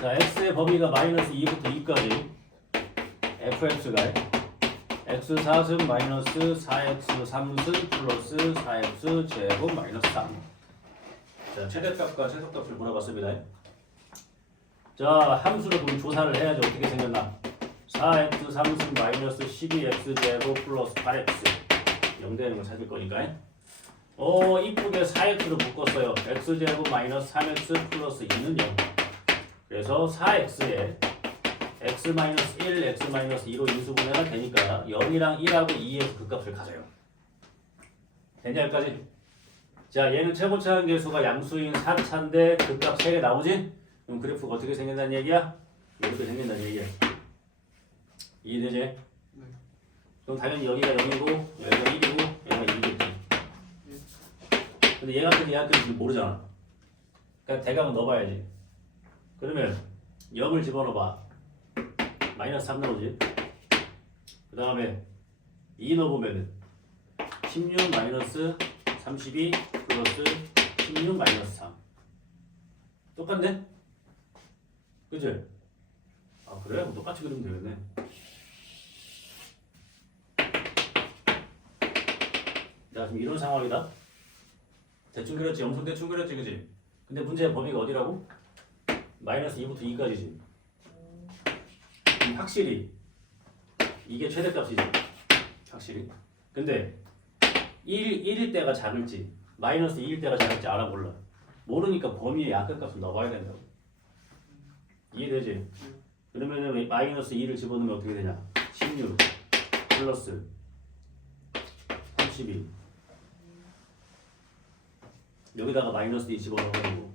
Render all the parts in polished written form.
자, x의 범위가 마이너스 2부터 2까지 fx가 x4승 마이너스 4x 3승 플러스 4x 제곱 마이너스 3. 자, 최대값과 최소값을 물어봤습니다. 자, 함수를 보면 조사를 해야지. 어떻게 생겼나? 4x 3승 마이너스 12x 제곱 플러스 8x 0 되는 거 찾을 거니까. 이쁘게 4x로 묶었어요. x제곱 마이너스 3x 플러스 2는 0. 그래서 4x에 x-1, x-2로 인수분해가 되니까 0이랑 1하고 2에서 그 값을 가져요. 됐냐 여기까지? 자, 얘는 최고차항 계수가 양수인 4차인데 그 값 3개 나오지? 그럼 그래프가 어떻게 생긴다는 얘기야? 이렇게 생긴다는 얘기야. 이해되지? 네. 그럼 당연히 여기가 0이고 여기가 1이고 얘가 2겠지. 근데 얘 같은 지금 모르잖아. 그러니까 대각은 넣어봐야지. 그러면 0을 집어넣어봐. 마이너스 3 나오지. 그 다음에 2 넣어보면은 16 마이너스 32 플러스 16 마이너스 3. 똑같네? 그치? 아 그래? 그럼 똑같이 그리면 되겠네. 자, 지금 이런 상황이다. 대충 그렸지? 엄청 대충 그렸지? 그치? 근데 문제의 범위가 어디라고? 마이너스 2부터 2까지지. 확실히 이게 최대값이지. 확실히. 근데 1일 때가 작을지 마이너스 2일 때가 작을지 알아 몰라. 모르니까 범위에 약값을 넣어봐야 된다고. 이해되지? 그러면은 마이너스 2를 집어넣으면 어떻게 되냐? 16 플러스 32 여기다가 마이너스 2 집어넣어가지고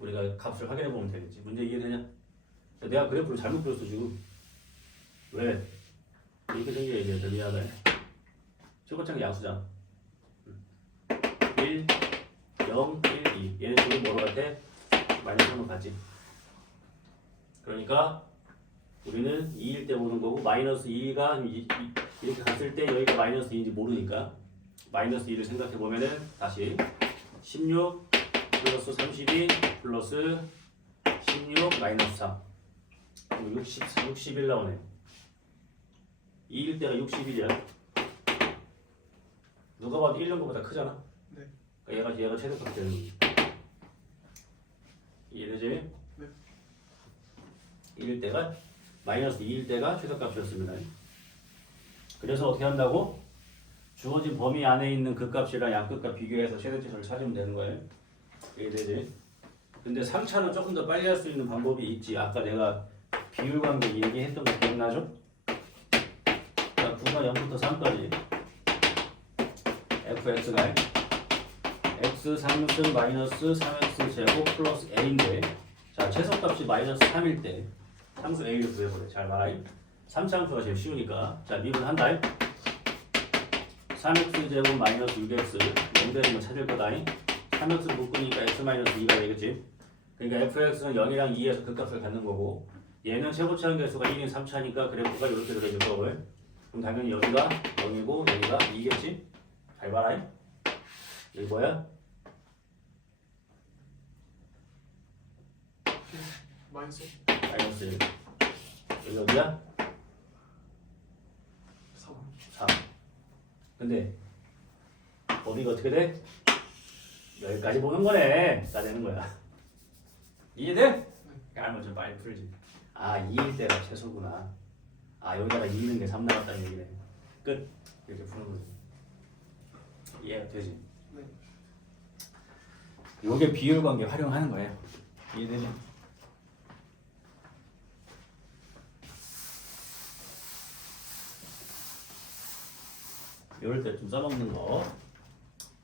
우리가 값을 확인해 보면 되겠지. 문제 이해되냐? 내가 그래프를 잘못 그렸어 지금. 왜? 이렇게 생겨 얘기해. 미안해. 최고차항 양수잖아. 1, 0, 1, 2. 얘는 지금 뭐로 같아? 마이너스 3을 받지. 그러니까 우리는 2일 때 보는 거고 마이너스 2가 이렇게 갔을 때 여기가 마이너스 2인지 모르니까 마이너스 2를 생각해 보면은 다시 16 플러스 32 플러스 16 마이너스 3 61 나오네. 2일 때가 61이야. 누가 봐도 1년 거보다 크잖아. 네. 그러니까 얘가 최대값이 되는 거지. 이해되지? 네. 1일 때가 마이너스 2일 때가 최대값이었습니다. 그래서 어떻게 한다고? 주어진 범위 안에 있는 그 값이랑 양끝값 비교해서 최대치수를 찾으면 되는 거예요. 이해되지? 근데 3차는 조금 더 빨리 할 수 있는 방법이 있지. 아까 내가 비율 관계 얘기했던 거 기억나죠? 자, 9가 0부터 3까지 fx가 x 3승 마이너스 3x 제곱 플러스 a인데 자, 최소값이 마이너스 3일 때 상수 a를 구해보래. 잘 말아요. 3차함수가 제일 쉬우니까 자, 미분한다. 3x 제곱 마이너스 6x 0 되는 거 찾을 거다. 3x 묶으니까 x 마이너스 2가 되겠지. 그러니까 fx는 0이랑 2에서 그 값을 갖는 거고 얘는 최고차항 계수가 1인 3차니까 그래프가 이렇게 그려질 거고 그럼 당연히 여기가 0이고 여기가 2겠지? 잘 봐라. 여기 뭐야? 마이너스 마이너스 1. 여기 어디야? 3. 3. 근데 범위가 어떻게 돼? 여기까지 보는 거네. 다 되는 거야. 이해돼? 알면 좀 빨리 풀지. 아, 2일 때가 최소구나. 아, 여기다가 2 있는 게 3 나왔다는 얘기네. 끝. 이렇게 푸는 거지. 이해가 되지? 네. 요게 비율 관계 활용하는 거예요. 이해되지? 이럴 때 좀 써먹는 거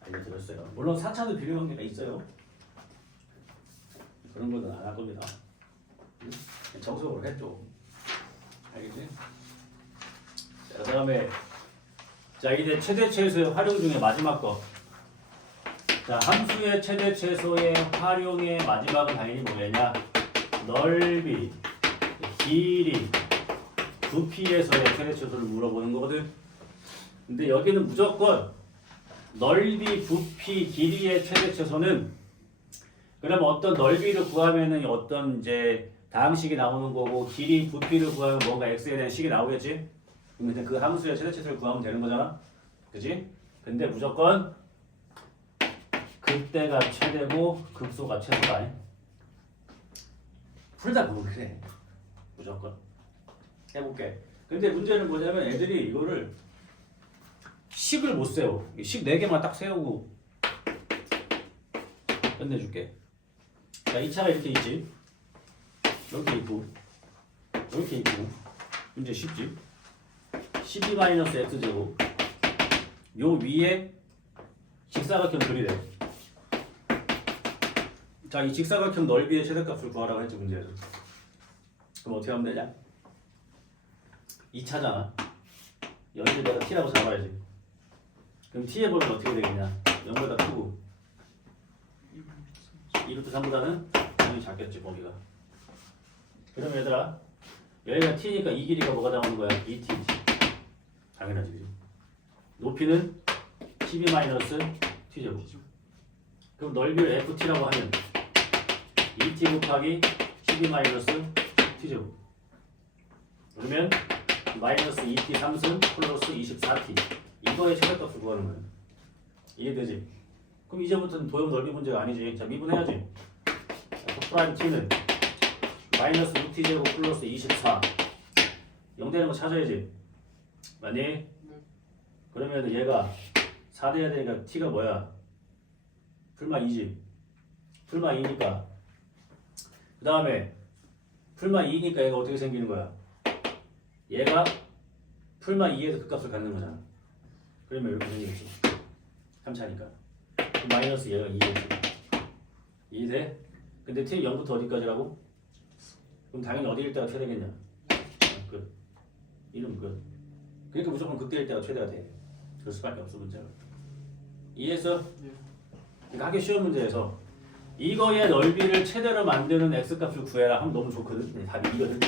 알려드렸어요. 물론 4차도 비율 관계가 있어요. 그런 거는 안 할 겁니다. 정석으로 했죠. 알겠지? 자, 그 다음에 자, 이제 최대 최소의 활용 중에 마지막 거. 자, 함수의 최대 최소의 활용의 마지막은 당연히 뭐냐냐? 넓이, 길이, 부피에서의 최대 최소를 물어보는 거거든. 근데 여기는 무조건 넓이, 부피, 길이의 최대 최소는 그러면 어떤 넓이를 구하면은 어떤 이제 다항식이 나오는 거고 길이 부피를 구하면 뭔가 x에 대한 식이 나오겠지? 그럼 그 함수의 최대치수를 구하면 되는 거잖아. 그지? 근데 무조건 극대가 최대고 극소가 최소다. 풀다 보면 그래. 무조건. 해볼게. 근데 문제는 뭐냐면 애들이 이거를 식을 못 세워. 식 4개만 딱 세우고 끝내줄게. 자, 2차가 이렇게 있지. 이렇게 있고 이렇게 있고 문제 쉽지. 12-x제곱 요 위에 직사각형 그리래. 자, 이 직사각형 넓이의 최대값을 구하라고 했지 문제에서. 그럼 어떻게 하면 되냐? 2차잖아. 여기를 내가 t라고 잡아야지. 그럼 t의 범위는 어떻게 되겠냐? 0보다 크고 2루트 3보다는 당연히 작겠지 범위가. 그럼 얘들아 여기가 t니까 이 길이가 뭐가 나오는 거야? 2t지. 당연하지. 그치? 높이는 12-t제곱. 그럼 넓이를 ft라고 하면 2t 곱하기 12-t제곱. 그러면 마이너스 2t 3승 플러스 24t. 이거의 최대값을 구하는 거야. 이해되지? 그럼 이제부터는 도형 넓이 문제가 아니지. 자, 미분해야지. 프라임 t는 마이너스 6t제곱 플러스 24. 0 되는 거 찾아야지. 맞니? 네. 그러면 얘가 4 돼야 되니까 t가 뭐야? 풀마 2지. 풀마 2니까. 그 다음에 풀마 2니까 얘가 어떻게 생기는 거야? 얘가 풀마 2에서 그 값을 갖는 거잖아. 그러면 이렇게 생기겠지. 3차니까. 마이너스 얘가 2겠지. 이해돼? 근데 t는 0부터 어디까지라고? 그럼 당연히 어디일 때가 최대겠냐? 끝. 이름 끝. 그러니까 무조건 극대일 때가 최대가 돼. 그럴 수밖에 없어 문제가. 이해했어? 그러니까 학교 시험 문제에서 이거의 넓이를 최대로 만드는 x값을 구해라 하면 너무 좋거든. 답이 이거든.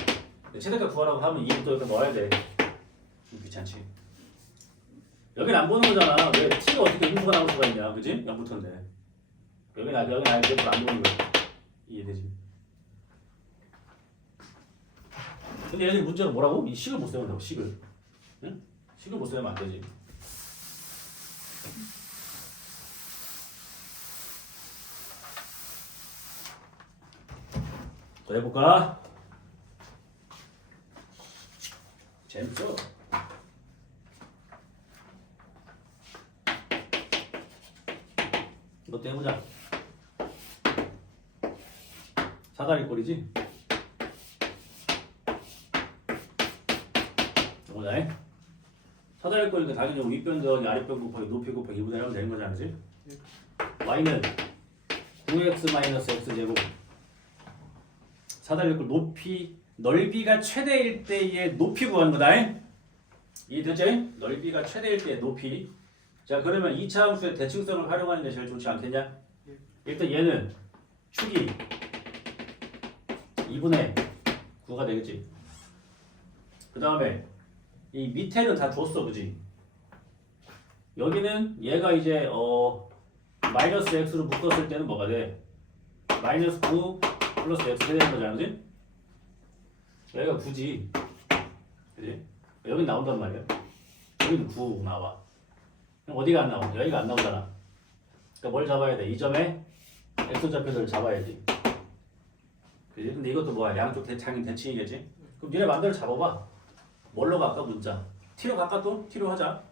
최대값 구하라고 하면 이부터 여기 넣어야 돼. 귀찮지. 여긴 안 보는 거잖아. 왜 t가 어떻게 인수가 나올 수가 있냐, 그지? 0부터인데. 여긴 아예 그래프 안 보는 거야. 이해되지? 근데 얘들이 문제는 뭐라고? 이 식을 못 세운다고, 식을. 응? 식을 못 세우면 안 되지. 더 해볼까? 재밌어. 이것도 해보자. 사다리꼴이지? 보자. 사다리꼴이니까 당연히 윗변 더하기 아랫변 곱하기 높이 곱하기 2분의 1 하면 되는 거잖아, 그지? y는 9x-x제곱. 사다리꼴 높이, 넓이가 최대일 때의 높이 구하는 거다. 이해되지? 넓이가 최대일 때의 높이. 자, 그러면 2차 함수의 대칭성을 활용하는 게 제일 좋지 않겠냐? 일단 얘는 축이 2분의 9가 되겠지. 그 다음에 이 밑에는 다 줬어, 그지? 여기는 얘가 이제 마이너스 x로 묶었을 때는 뭐가 돼? 마이너스 9 플러스 x 되는 거잖아, 그지? 여기가 9지, 그지? 여기 나온단 말이야. 여기는 9 나와. 그럼 어디가 안 나와? 여기가 안 나오잖아. 그러니까 뭘 잡아야 돼? 이 점에 x좌표를 잡아야지. 그지? 근데 이것도 뭐야? 양쪽 대칭이겠지? 그럼 니네 마음대로 잡아봐. 뭘로 갈까? 문자. t로 갈까 또? t로 하자.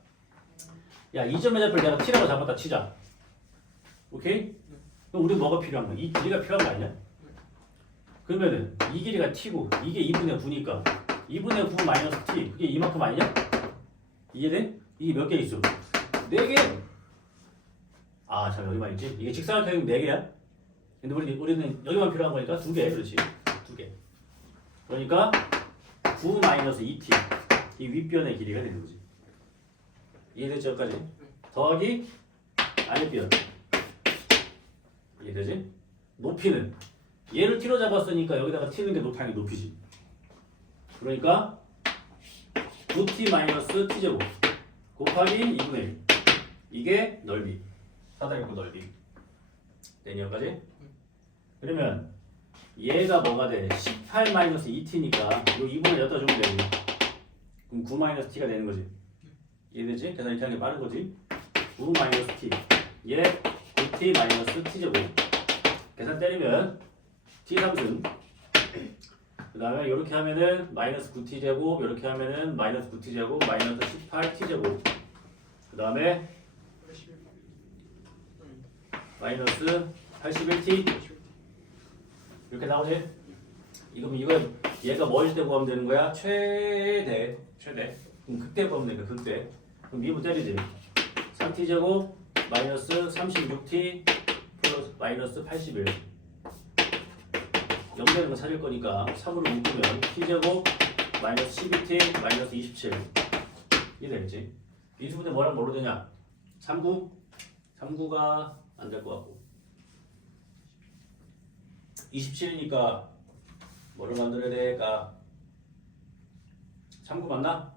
야, 이 점의 좌표를 내가 t라고 잡았다 치자. 오케이? 그럼 우리 뭐가 필요한 거야? 이 길이가 필요한 거 아니야? 그러면은 이 길이가 t고 이게 2분의 9니까 2분의 9 마이너스 t 그게 이만큼 아니냐? 이해돼? 이게 몇 개 있어? 4개! 아, 참 여기만 있지? 이게 직사각형이 4개야? 근데 우리는 여기만 필요한 거니까 2개. 그렇지? 2개. 그러니까 9 마이너스 2t 이 윗변의 길이가 되는 거지. 이해되지? 여기까지? 더하기 아랫변. 이해되지? 높이는 얘를 t로 잡았으니까 여기다가 t는 게 당연히 높이지. 그러니까 9t 마이너스 t제곱 곱하기 2분의 1. 이게 넓이. 사다리꼴 넓이. 되니 여기까지? 얘가 뭐가 돼? 18 마이너스 2t니까 요 2분의 여기다 주면 되지. 그럼 9 마이너스 t가 되는 거지. 이해되지? 계산 이렇게 하는 게 빠른 거지. 9 마이너스 t. 얘 9t 마이너스 t제곱. 계산 때리면 t 3승. 그 다음에 이렇게 하면은 마이너스 9t 제곱, 이렇게 하면은 마이너스 9t 제곱, 마이너스 18t 제곱. 그 다음에 마이너스 81t 이렇게 나오지? 이거 얘가 뭐일 때 구하면 되는 거야? 최대. 그럼 극대 구하면 되니까 극대. 그럼 미분 때리지. 3t 제곱 마이너스 36t 플러스 마이너스 81. 0 되는 거 찾을 거니까 3으로 묶으면 t제곱 마이너스 12t 마이너스 27 이게 되겠지. 미수분의 뭐랑 뭘로 되냐? 39? 39가 안 될 것 같고 27이니까 뭐를 만들어야 될까? 39 맞나?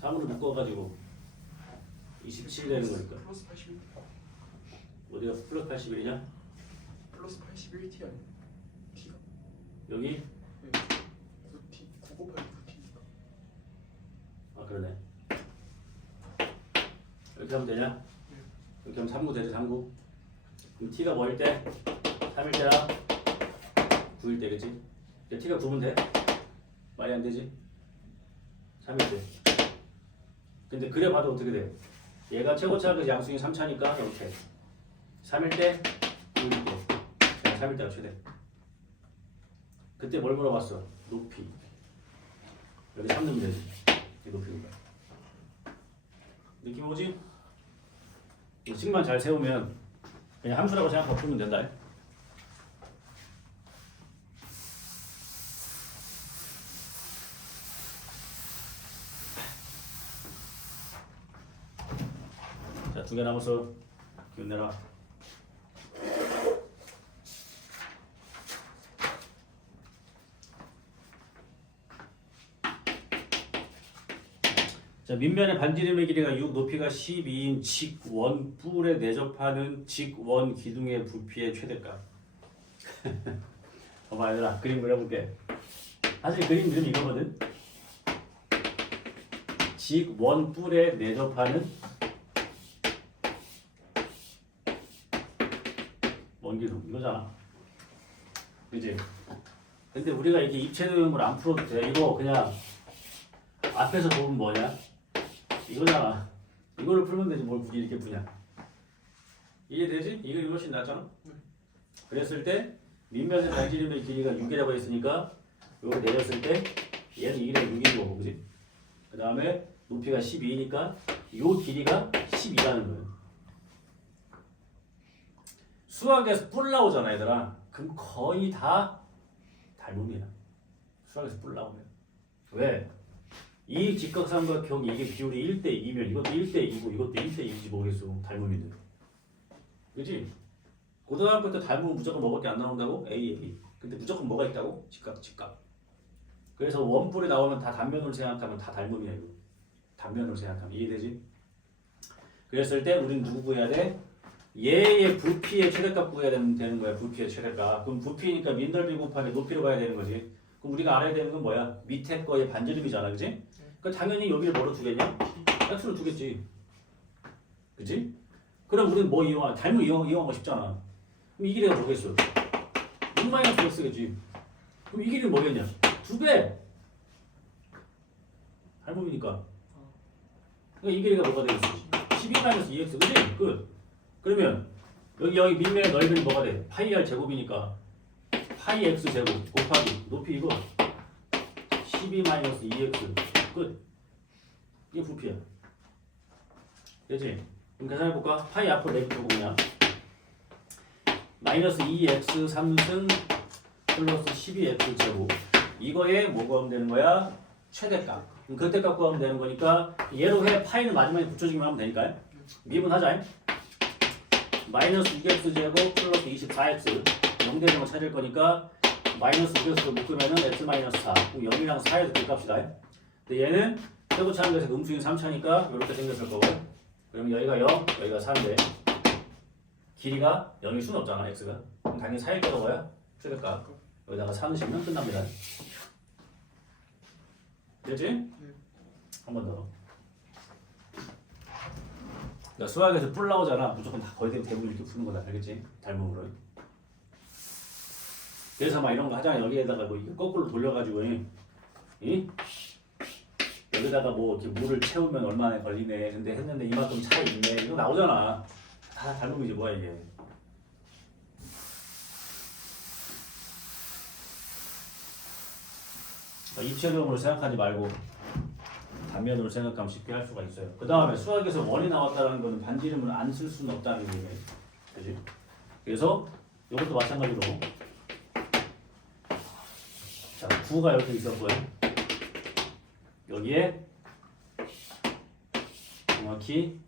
3으로 묶어가지고 27 되는 거니까 플러스 81. 어디가 플러스 81이냐? 플러스 81t 아니야? t가 여기? 9t 9 곱하기 9t니까. 아 그러네. 이렇게 하면 되냐? 이렇게 하면 39 되지 39. 그럼 t가 뭐일 때? 3일 때랑 9일 때 그치? t가 9면 돼? 말이 안 되지? 3일 때. 근데 그래 봐도 어떻게 돼? 얘가 최고차 그 양수인 3차니까 이렇게 3일 때 9일 때 3일 때가 최대. 그때 뭘 물어봤어? 높이. 여기 3 넣으면 되지. 이게 높이인 거야. 느낌 오지? 식만 잘 세우면 그냥 함수라고 생각하고 풀면 된다. 자, 2개 남았어. 기운 내라. 자, 밑면의 반지름의 길이가 6, 높이가 12인 직원뿔에 내접하는 직원 기둥의 부피의 최대값. 봐봐 얘들아, 그림 그려볼게. 사실 그림 이름 이거거든. 직원뿔에 내접하는 원기둥 이거잖아. 그지? 근데 우리가 이게 입체도형을 안 풀어도 돼. 이거 그냥 앞에서 보면 뭐냐? 이거잖아. 이걸로 풀면 되지 뭘 굳이 이렇게 푸냐. 이해되지? 이거 훨씬 낫잖아. 그랬을 때 밑면의 반지름의 길이가 6이라고 했으니까 이걸 내렸을 때 얘는 2랑 6인 거고 그지? 그 다음에 높이가 12니까 요 길이가 12라는 거예요. 수학에서 뿔 나오잖아 얘들아. 그럼 거의 다 닮음이야. 수학에서 뿔 나오면. 왜? 이 직각삼각형 이게 비율이 1대2면 이것도 1대2고 이것도 1대2지 뭐겠어. 닮음인데. 그치? 고등학교 때 닮으면 무조건 뭐밖에 안 나온다고? A. 근데 무조건 뭐가 있다고? 직각. 그래서 원뿔이 나오면 다 단면으로 생각하면 다 닮음이야 이거. 단면으로 생각하면 이해되지? 그랬을 때 우리는 누구 구해야 돼? 얘의 부피의 최대값 구해야 되는 거야. 부피의 최대값. 그럼 부피니까 민넓이 곱하기 높이로 가야 되는 거지. 그럼 우리가 알아야 되는 건 뭐야? 밑에 거의 반지름이잖아, 그지? 그러니까 당연히 여기를 뭐로 두겠냐? x로 두겠지, 그지? 그럼 우리는 뭐 이용하? 닮은 이용하고 싶잖아. 그럼 이 길이가 뭐겠어? 6-x겠지. 그럼 이 길이는 뭐겠냐? 2배. 닮음이니까. 그러니까 이 길이가 뭐가 되겠어? 12-2x, 그지? 끝. 그러면 여기 밑면의 넓이는 뭐가 돼? 파이 r 제곱이니까 파이 x 제곱 곱하기 높이 이거 12-2x 끝. 이게 부피야. 되지? 그럼 계산해볼까? 파이 앞으로 내비두고 그냥 마이너스 2x 3승 플러스 12x 제곱 이거에 뭐 구하면 되는 거야? 최대값. 그럼 그때값 구하면 되는 거니까 얘로 해. 파이는 마지막에 붙여주기만 하면 되니까요. 미분하자. 마이너스 6x 제곱 플러스 24x 0 되는 거 찾을 거니까 마이너스 6x를 묶으면은 x 마이너스 4 그럼 0이랑 4에서 곱합시다. 근데 얘는 최고차는 것에서 음수인 3차니까 이렇게 생겼을 거고 그러면 여기가 0 여기가 4인데 길이가 0일 수는 없잖아 x가. 그럼 당연히 4일 거가 뭐야? 최대값. 여기다가 4 넣으시면 끝납니다. 됐지? 한 번 더. 그러니까 수학에서 뿔 나오잖아. 무조건 다 거의 대부분 이렇게 푸는 거다. 알겠지? 닮음으로. 그래서 막 이런 거 하잖아. 여기에다가 뭐 이거 거꾸로 돌려가지고 이? 여기다가 뭐 이렇게 물을 채우면 얼마나 걸리네. 근데 했는데 이만큼 차이 있네. 이거 나오잖아. 다 닮음이지 뭐야 이게. 입체적으로 생각하지 말고 단면으로 생각하면 쉽게 할 수가 있어요. 그 다음에 수학에서 원이 나왔다는 거는 반지름을 안 쓸 수는 없다는 얘기예요. 그지? 그래서 이것도 마찬가지로 자 9가 이렇게 있었고요. 여기에 정확히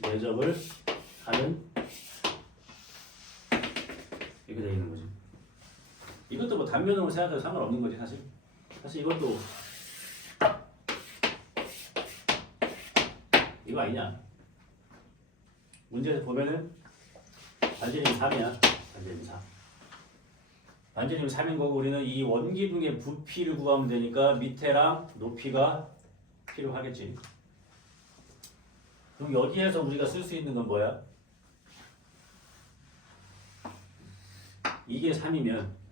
내접을 하는 이렇게 되어 있는 거지. 이것도 뭐 단면으로 생각해도 상관없는 거지 사실. 사실 이것도 이거 아니냐? 문제에서 보면은 반지름이 3이야. 반지름이 3. 반지름이 3인 거고 우리는 이 원기둥의 부피를 구하면 되니까 밑에랑 높이가 필요하겠지. 그럼 여기에서 우리가 쓸 수 있는 건 뭐야? 이게 3이면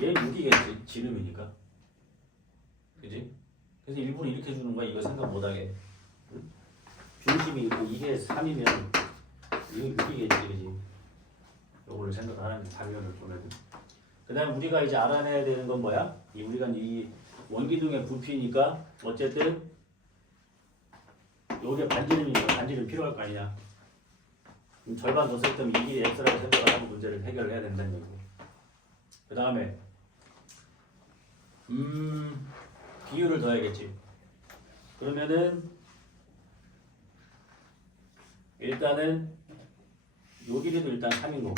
얘 6이겠지. 지름이니까. 그지? 그래서 일부러 이렇게 주는 거야. 이거 생각 못하게. 응? 중심이 있고 이게 3이면 이거 6이겠지. 그지? 요거를 생각하는 장면을 보면. 그 다음에 우리가 이제 알아내야 되는 건 뭐야? 우리가 이 원기둥의 부피니까 어쨌든 요게 반지름이니까 반지름 필요할 거 아니냐. 그럼 절반 더 쓸 때면 이 길이 x라고 생각을 하고 문제를 해결을 해야 된다는 얘기고. 그 다음에 비율을 더해야겠지. 그러면은 일단은 요 길이도 일단 3인 거고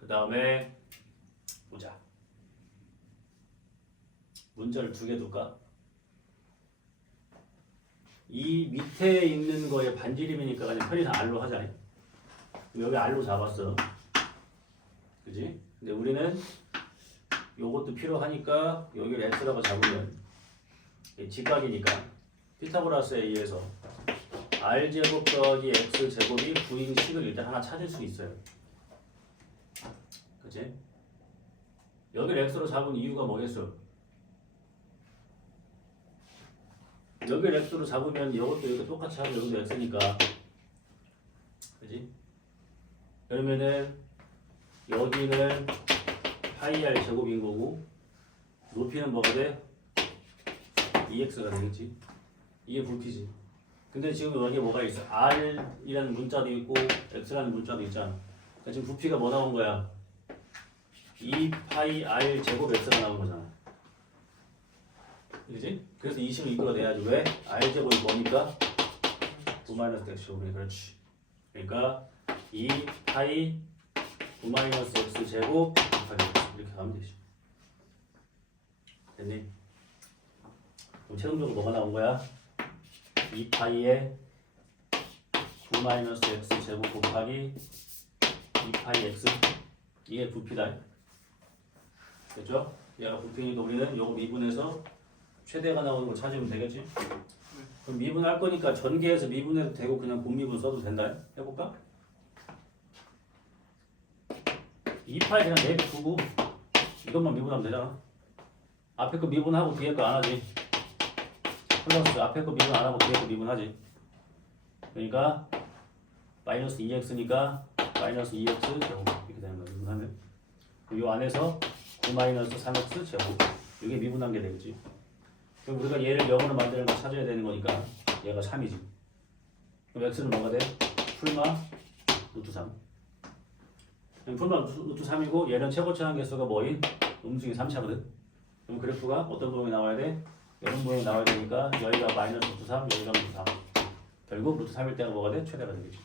그 다음에 보자. 문자를 2개 둘까? 이 밑에 있는 거에 반지름이니까 그냥 편의상 R로 하자. 여기 R로 잡았어. 그지? 근데 우리는 요것도 필요하니까 여기를 x라고 잡으면 직각이니까 피타고라스에 의해서 r제곱 더하기 x제곱이 9인 식을 일단 하나 찾을 수 있어요. 그치? 여기를 x로 잡은 이유가 뭐겠어? 여기를 x로 잡으면 이것도 이렇게 똑같이 하고 여기도 x니까 그치? 그러면은 여기는 파이 r 제곱인 거고 높이는 뭐가 돼? 2x가 되겠지. 이게 부피지. 근데 지금 여기에 뭐가 있어? r이라는 문자도 있고 x라는 문자도 있잖아. 그러니까 지금 부피가 뭐 나온 거야? 2파이 r 제곱 x가 나온 거잖아. 그지? 그래서 이 식을 이끌어내야지. 왜? r 제곱이 뭐니까? 9-x 제곱이 그렇지. 그러니까 2파이 9-x 제곱 이렇게 가면 되지. 됐니? 그럼 최종적으로 뭐가 나온 거야? 2파이에 9-x 제곱 곱하기 2파이 x 이게 부피다. 됐죠? 얘가 부피니까 우리는 요거 미분해서 최대가 나오는 걸 찾으면 되겠지? 그럼 미분할 거니까 전개해서 미분해도 되고 그냥 공미분 써도 된다. 해볼까? 2파이 그냥 내두고 이것만 미분하면 되잖아. 앞에 거 미분하고 뒤에 거 안 하지. 플러스 앞에 거 미분 안 하고 뒤에 거 미분하지. 그러니까 마이너스 2x니까 마이너스 2x 제곱 이렇게 되는 거야. 미분하면 이 안에서 9-3x 제곱 이게 미분한 게 되겠지. 그럼 우리가 얘를 0으로 만드는 거 찾아야 되는 거니까 얘가 3이지. 그럼 x는 뭐가 돼? 풀마 루트 3. 풀마 루트 3이고 얘는 최고치 한계수가 뭐인? 음수인 3차거든. 그럼 그래프가 어떤 부분이 나와야 돼? 이런 부분이 나와야 되니까 여기가 마이너스 루트 3, 여기가 루트 3. 결국 루트 3일 때가 뭐가 돼? 최대가 되겠지.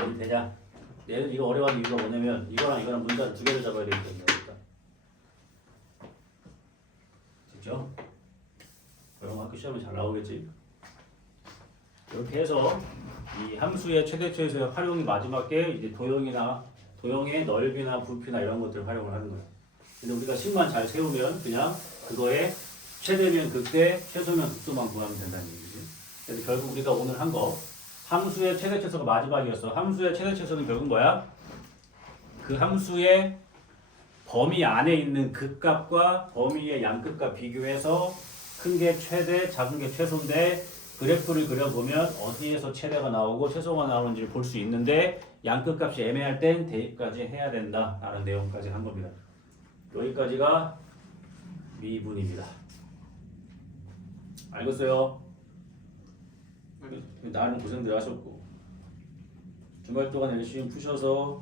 어디 되냐? 얘는 이거 어려워하는 이유가 뭐냐면 이거랑 문자를 두 개를 잡아야 되기 때문에 그러니까. 그죠? 그럼 학교 시험에 잘 나오겠지? 이렇게 해서 이 함수의 최대치에서의 활용이 마지막 게 이제 도형의 넓이나 부피나 이런 것들을 활용을 하는 거예요. 근데 우리가 식만 잘 세우면 그냥 그거에 최대면 극대, 최소면 극소만 구하면 된다는 얘기지. 그래서 결국 우리가 오늘 한 거 함수의 최대치에서가 마지막이었어. 함수의 최대치에서는 결국 뭐야? 그 함수의 범위 안에 있는 극값과 범위의 양극값 비교해서 큰 게 최대, 작은 게 최소인데 그래프를 그려보면 어디에서 최대가 나오고 최소가 나오는지를 볼 수 있는데 양극값이 애매할 땐 대입까지 해야 된다 라는 내용까지 한 겁니다. 여기까지가 미분입니다. 알겠어요? 나름 고생들 하셨고 주말 동안 열심히 푸셔서